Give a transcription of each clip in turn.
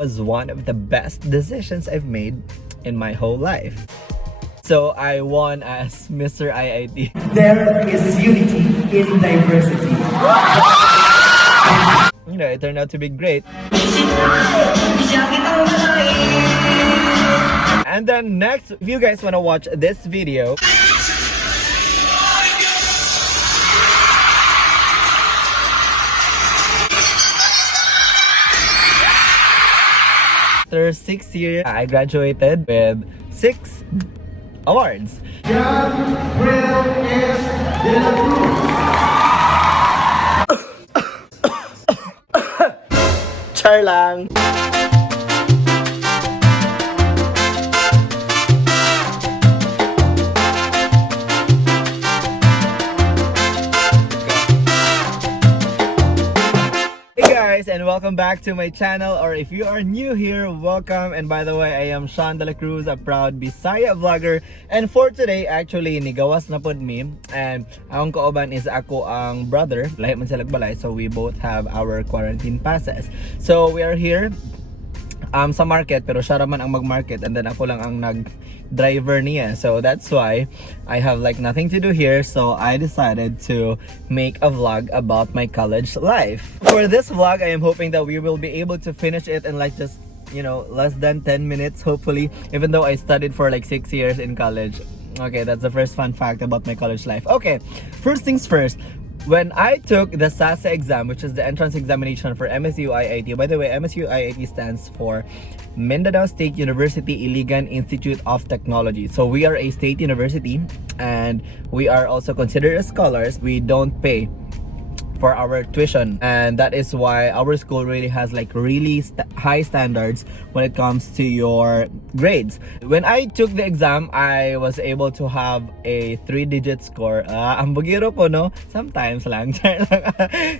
was one of the best decisions I've made in my whole life. So I won as Mr. IIT. There is unity in diversity. You know, it turned out to be great. And then next, if you guys want to watch this video, after 6 years, I graduated with 6 awards. Dela Cruz. Char lang. And welcome back to my channel, or if you are new here, welcome. And by the way, I am Dela Cruz, a proud Bisaya vlogger, and for today actually nigawas na pod me, and ang kauban is ako ang brother, lahi man sila balay, so we both have our quarantine passes. So we are here sa market, pero siya raman ang mag-market and then ako lang ang nag-driver niya. So that's why I have like nothing to do here, so I decided to make a vlog about my college life. For this vlog, I am hoping that we will be able to finish it in like just, you know, less than 10 minutes hopefully, even though I studied for like 6 years in college. Okay, that's the first fun fact about my college life. Okay, first things first. When I took the SASA exam, which is the entrance examination for MSU-IIT, by the way, MSU-IIT stands for Mindanao State University Iligan Institute of Technology. So we are a state university and we are also considered as scholars. We don't pay for our tuition, and that is why our school really has like really high standards when it comes to your grades. When I took the exam, I was able to have a 3-digit score. Ang bugiro ko, no? Sometimes lang.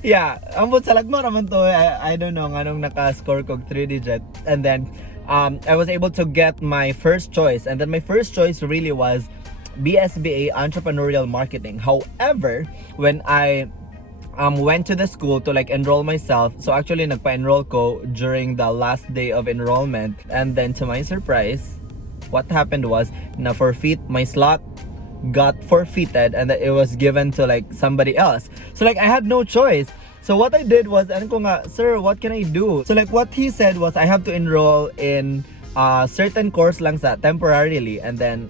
Yeah, ambot sa lagmo naman to. I don't know anong naka-score ko 3-digit. And then I was able to get my first choice, and then my first choice really was BSBA Entrepreneurial Marketing. However, when I went to the school to like enroll myself, so actually nagpa-enroll ko during the last day of enrollment, and then to my surprise, what happened was na forfeit, my slot got forfeited and that it was given to like somebody else. So like I had no choice. So what I did was, ano ko nga, sir, what can I do? So like what he said was I have to enroll in a certain course lang sa temporarily, and then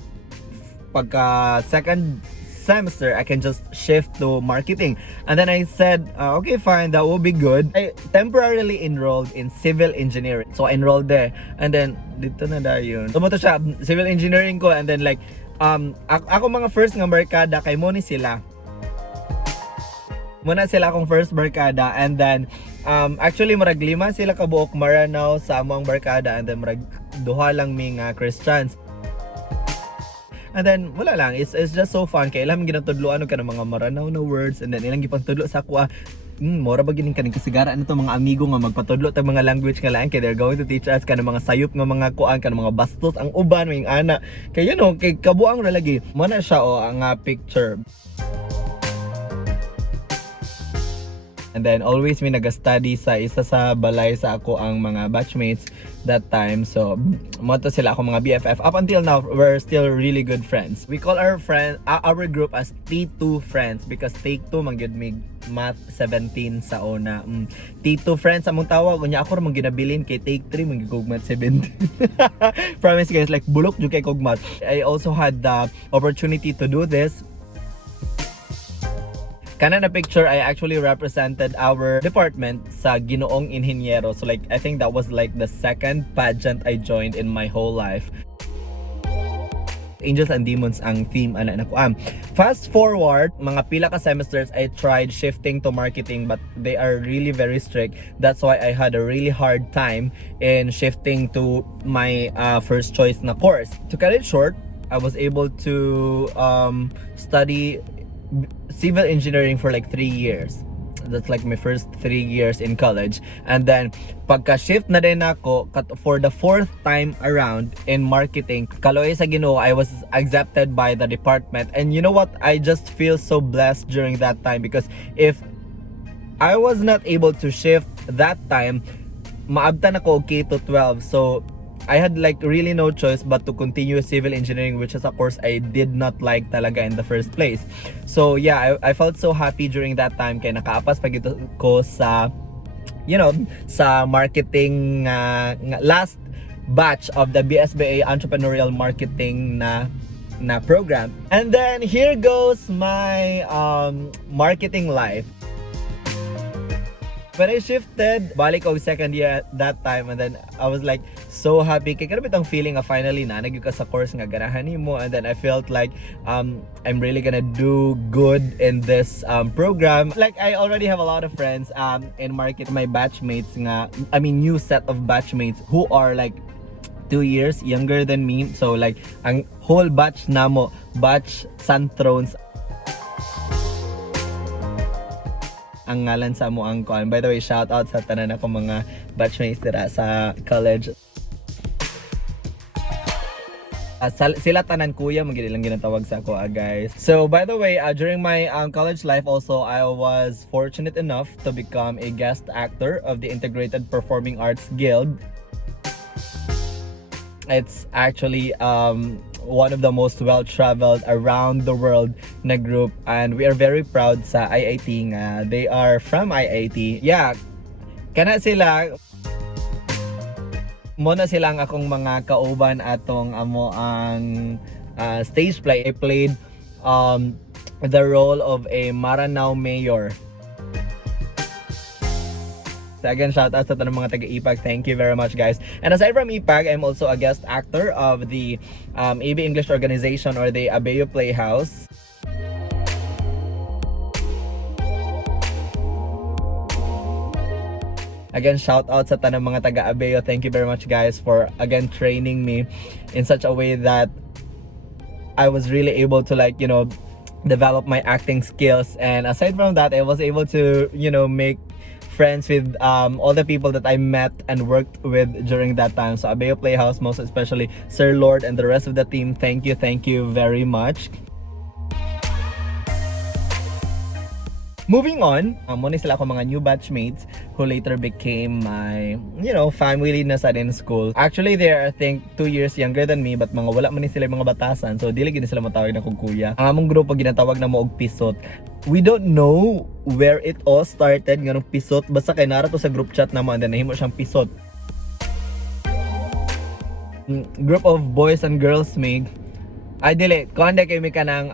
pagka second semester I can just shift to marketing. And then I said okay, fine, that will be good. I temporarily enrolled in civil engineering, so I enrolled there, and then dito na dayon tumoto siya civil engineering ko, and then like ako mga first nga barkada kay mo ni sila muna sila akong first barkada, and then actually marag 5 sila kabuok Maranao sa among barkada, and then marag duha lang mi nga Christians. And then wala lang, it's just so fun kay ilang ginatudloan og kanang mga Maranao na words, and then ilang gipantudlo sa ako mora ba gining kaning kasigara ano to mga amigo nga magpatudlo tag mga language nga lang kay they're going to teach us kanang mga sayop nga mga kuan kanang mga bastos ang uban may ana kay you know kay kabuang ra lagi mo na siya ang picture. And then always may nag-study sa isa sa balay sa ako ang mga batchmates that time. So mo to sila ako mga BFF. Up until now, we're still really good friends. We call our group as T2 friends because take 2 man gyud mig math 17 sa una. T2 friends among tawag unya ako ra man ginabilin kay take 3 man gigug math 17. Promise guys, like bulok jud kay kog math. I also had the opportunity to do this. Kana na picture, I actually represented our department sa Ginoong Inhinyero. So like I think that was like the second pageant I joined in my whole life. Angels and Demons ang theme ana nako. Fast forward, mga pila ka semesters I tried shifting to marketing, but they are really very strict. That's why I had a really hard time in shifting to my first choice na course. To cut it short, I was able to study civil engineering for like 3 years. That's like my first 3 years in college. And then pagka-shift na din ako for the 4th time around in marketing, kaloy sa Ginoo, I was accepted by the department. And you know what? I just feel so blessed during that time because if I was not able to shift that time, maabtan ako K to 12. So I had like really no choice but to continue civil engineering, which is a course I did not like talaga in the first place. So yeah, I felt so happy during that time kaya nakaapas pag ito ko sa sa marketing last batch of the BSBA entrepreneurial marketing na program. And then here goes my marketing life. When I shifted, balik ko second year at that time, and then I was like so happy. Kaya karabit ang feeling nga finally na nagyud ka sa course nga ganahan mo, and then I felt like I'm really gonna do good in this program. Like I already have a lot of friends in market, my batchmates nga, new set of batchmates who are like 2 years younger than me. So like ang whole batch namo, batch Santrons ang ngalan sa mo ang kuan. By the way, shout out sa tanan ako mga batchmates dira sa college. Sila tanan kuya, magiging lang ginatawag sa ako guys. So by the way, during my college life also, I was fortunate enough to become a guest actor of the Integrated Performing Arts Guild. It's actually one of the most well-traveled around the world na group, and we are very proud sa IIT nga they are from IIT. Yeah, kana sila muna silang akong mga kauban atong amo ang stage play. I played the role of a Maranao mayor. So again, shout out sa tanong mga taga-IPAG. Thank you very much, guys. And aside from IPAG, I'm also a guest actor of the AB English organization, or the Abeo Playhouse. Again, shout out sa tanong mga taga-Abeo. Thank you very much, guys, for again training me in such a way that I was really able to develop my acting skills. And aside from that, I was able to make friends with all the people that I met and worked with during that time. So Abeo Playhouse, most especially Sir Lord and the rest of the team, thank you very much. Moving on, muna sila ako mga new batchmates who later became my, family na sa din school. Actually, they are, I think, 2 years younger than me, but mga wala man ni sila mga batasan. So, dili gini sila matawag na kong kuya. Ang among grupo ginatawag na mo og pisot. We don't know where it all started, nganong pisot. Basta kay nara to sa group chat na mo, and then nahimo siyang pisot. Group of boys and girls, mig. Ay, dili. Kung hindi kayo may kanang,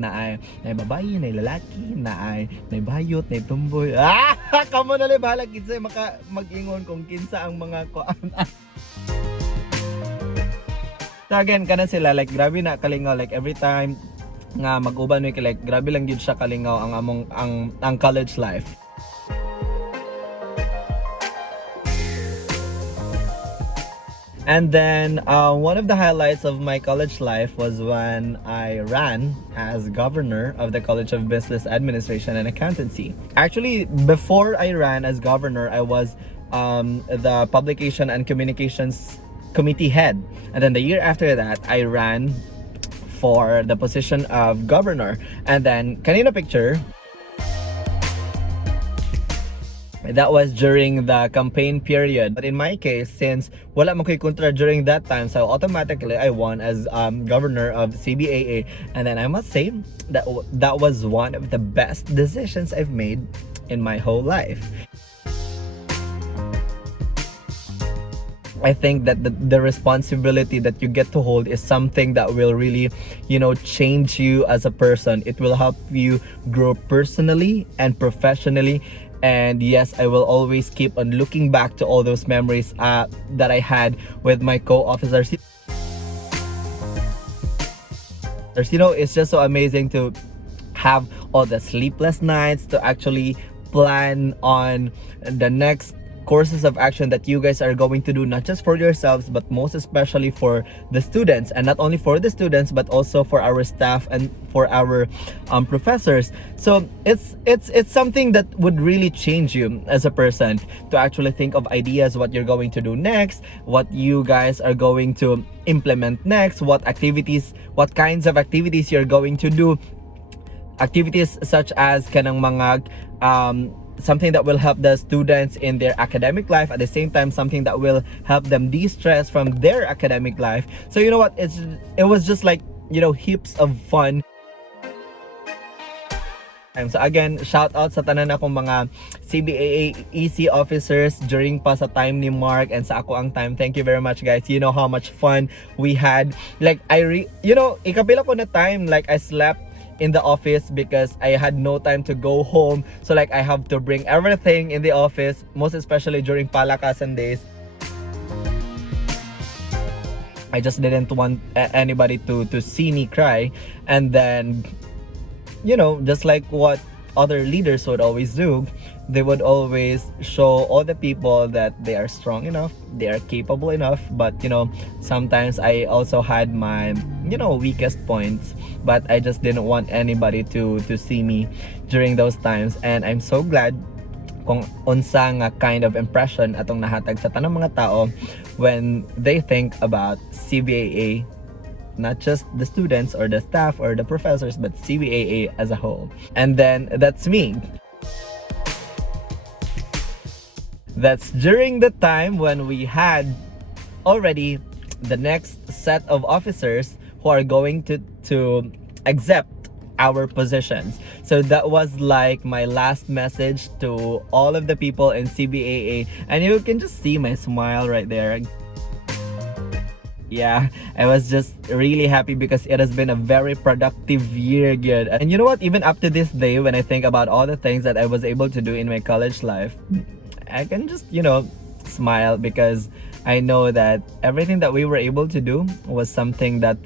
na babae, na lalaki, na bayot, na tumboy. Kamo na bahala, kinsa mag-ingon kung kinsa ang mga So again, kanan sila, like, grabe na kalingaw. Like, every time nga mag-uban mo, like, grabe lang yun siya kalingaw ang college life. And then one of the highlights of my college life was when I ran as governor of the College of Business Administration and Accountancy. Actually, before I ran as governor, I was the Publication and Communications Committee head. And then the year after that, I ran for the position of governor. And then, kanina picture, that was during the campaign period. But in my case, since wala mo ko'y kontra during that time, so automatically I won as governor of CBAA. And then I must say that that was one of the best decisions I've made in my whole life. I think that the responsibility that you get to hold is something that will really, change you as a person. It will help you grow personally and professionally. And yes, I will always keep on looking back to all those memories that I had with my co-officers. It's just so amazing to have all the sleepless nights to actually plan on the next courses of action that you guys are going to do, not just for yourselves but most especially for the students, and not only for the students but also for our staff and for our professors. So it's something that would really change you as a person, to actually think of ideas, what you're going to do next, what you guys are going to implement next, what kinds of activities you're going to do. Activities such as kanang mga something that will help the students in their academic life, at the same time something that will help them de-stress from their academic life. So you know what, it was just like, you know, heaps of fun. So again, shout out sa tanan akong mga CBAA EC officers during pa sa time ni Mark and sa ako ang time. Thank you very much, guys. You know how much fun we had. Like you know, ikapila ko na time, like I slept in the office because I had no time to go home. So like I have to bring everything in the office, most especially during palakasan days. I just didn't want anybody to see me cry. And then, you know, just like what other leaders would always do, they would always show all the people that they are strong enough, they are capable enough. But you know, sometimes I also had my, you know, weakest points, but I just didn't want anybody to see me during those times. And I'm so glad kung unsa nga kind of impression atong nahatag sa tanang mga tao when they think about CBAA, not just the students or the staff or the professors, but CBAA as a whole. And then that's me. That's during the time when we had already the next set of officers who are going to accept our positions. So that was like my last message to all of the people in CBAA, and you can just see my smile right there. Yeah, I was just really happy because it has been a very productive year, good. And you know what, even up to this day, when I think about all the things that I was able to do in my college life, I can just, you know, smile because I know that everything that we were able to do was something that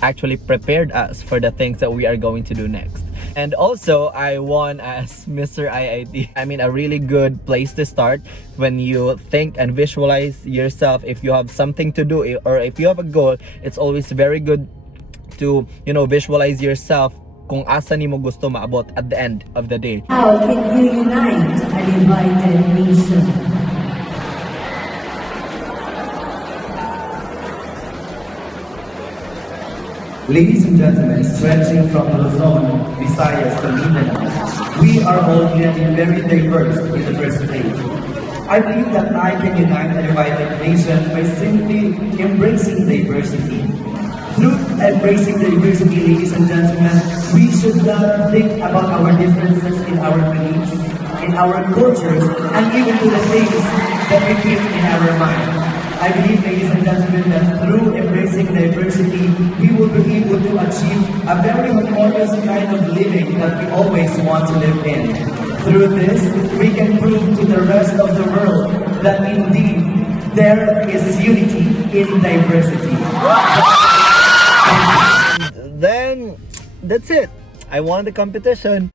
actually prepared us for the things that we are going to do next. And also, I won as Mr. IIT. I mean, a really good place to start when you think and visualize yourself. If you have something to do or if you have a goal, it's always very good to, you know, visualize yourself kung asa nimo gusto maabot at the end of the day. How can you unite a divided nation? Ladies and gentlemen, stretching from Luzon, Bisaya to Iligan, we are all getting very diverse in the first place. I believe that I can unite a divided nation by simply embracing diversity. Through embracing diversity, ladies and gentlemen, we should not think about our differences in our beliefs, in our cultures, and even to the things that we keep in our mind. I believe, ladies and gentlemen, that through embracing diversity, we will be able to achieve a very harmonious kind of living that we always want to live in. Through this, we can prove to the rest of the world that indeed there is unity in diversity. Then that's it. I won the competition.